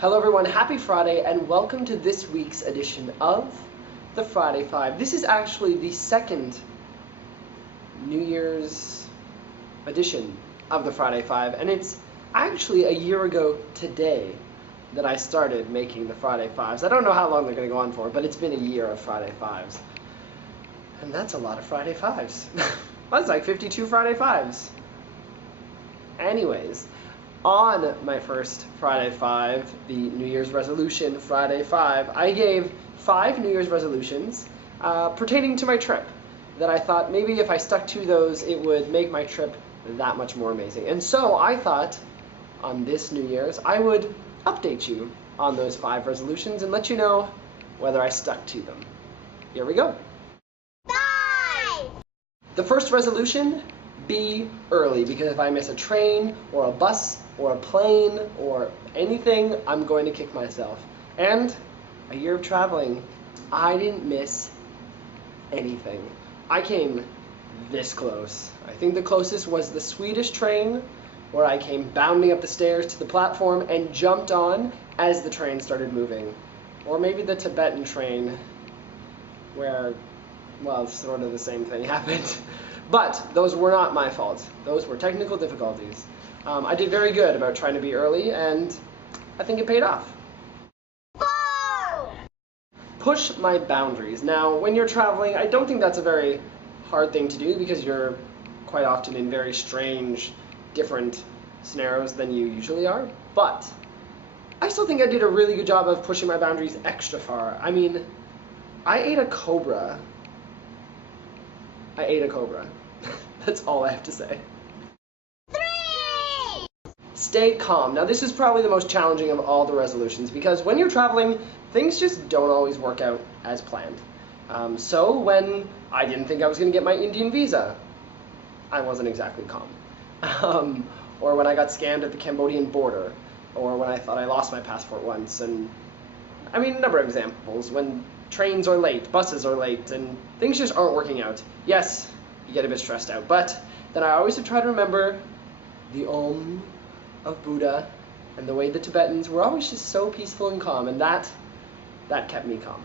Hello everyone, happy Friday and welcome to this week's edition of the Friday Five. This is actually the second New Year's edition of the Friday Five, and it's actually a year ago today that I started making the Friday Fives. I don't know how long they're going to go on for, but it's been a year of Friday Fives. And that's a lot of Friday Fives. That's like 52 Friday Fives. Anyways, on my first Friday Five, the New Year's resolution Friday Five, I gave 5 New Year's resolutions pertaining to my trip that I thought maybe if I stuck to those, it would make my trip that much more amazing. And so I thought on this New Year's, I would update you on those 5 resolutions and let you know whether I stuck to them. Here we go. 5! The first resolution, be early, because if I miss a train or a bus or a plane or anything, I'm going to kick myself. And a year of traveling, I didn't miss anything. I came this close. I think the closest was the Swedish train, where I came bounding up the stairs to the platform and jumped on as the train started moving. Or maybe the Tibetan train, where, well, sort of the same thing happened. But those were not my fault. Those were technical difficulties. I did very good about trying to be early, and I think it paid off. 4! Push my boundaries. Now, when you're traveling, I don't think that's a very hard thing to do because you're quite often in very strange, different scenarios than you usually are. But I still think I did a really good job of pushing my boundaries extra far. I mean, I ate a cobra. That's all I have to say. 3! Stay calm. Now this is probably the most challenging of all the resolutions because when you're traveling, things just don't always work out as planned. So when I didn't think I was going to get my Indian visa, I wasn't exactly calm. Or when I got scammed at the Cambodian border, or when I thought I lost my passport once, and I mean a number of examples. When trains are late, buses are late, and things just aren't working out. Yes, you get a bit stressed out, but then I always have tried to remember the Om of Buddha and the way the Tibetans were always just so peaceful and calm, and that kept me calm.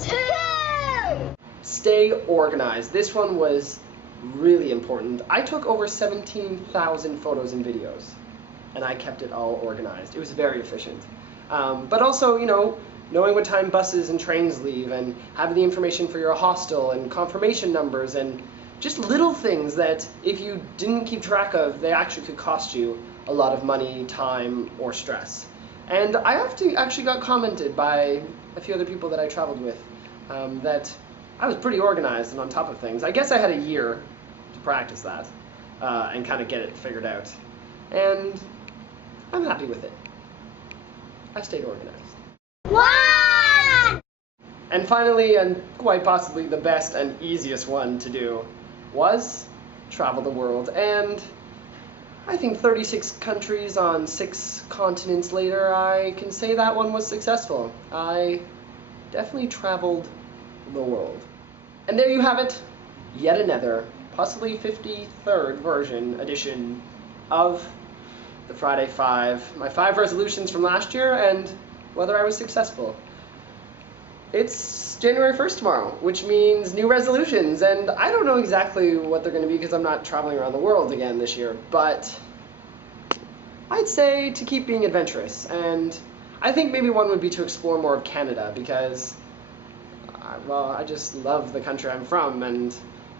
2! Stay organized. This one was really important. I took over 17,000 photos and videos, and I kept it all organized. It was very efficient. But also, you know, knowing what time buses and trains leave, and having the information for your hostel and confirmation numbers, and just little things that if you didn't keep track of, they actually could cost you a lot of money, time, or stress. And I actually got commented by a few other people that I traveled with that I was pretty organized and on top of things. I guess I had a year to practice that and kind of get it figured out. And I'm happy with it. I stayed organized. 1! And finally, and quite possibly the best and easiest one to do, was travel the world. And I think 36 countries on 6 continents later, I can say that one was successful. I definitely traveled the world. And there you have it, yet another, possibly 53rd edition of the Friday Five. My 5 resolutions from last year and whether I was successful. It's January 1st tomorrow, which means new resolutions, and I don't know exactly what they're going to be because I'm not traveling around the world again this year, but I'd say to keep being adventurous, and I think maybe one would be to explore more of Canada because, well, I just love the country I'm from, and,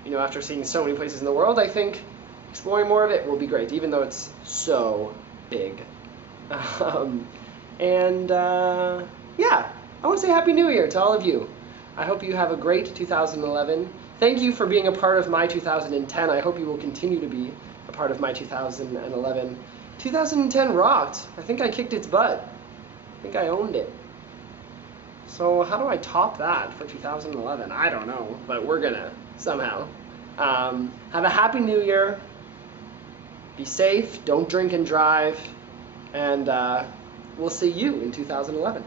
you know, after seeing so many places in the world, I think exploring more of it will be great, even though it's so big. Yeah, I want to say Happy New Year to all of you. I hope you have a great 2011. Thank you for being a part of my 2010. I hope you will continue to be a part of my 2011. 2010 rocked. I think I kicked its butt. I think I owned it. So how do I top that for 2011? I don't know, but we're gonna somehow. Have a Happy New Year. Be safe, don't drink and drive, and we'll see you in 2011.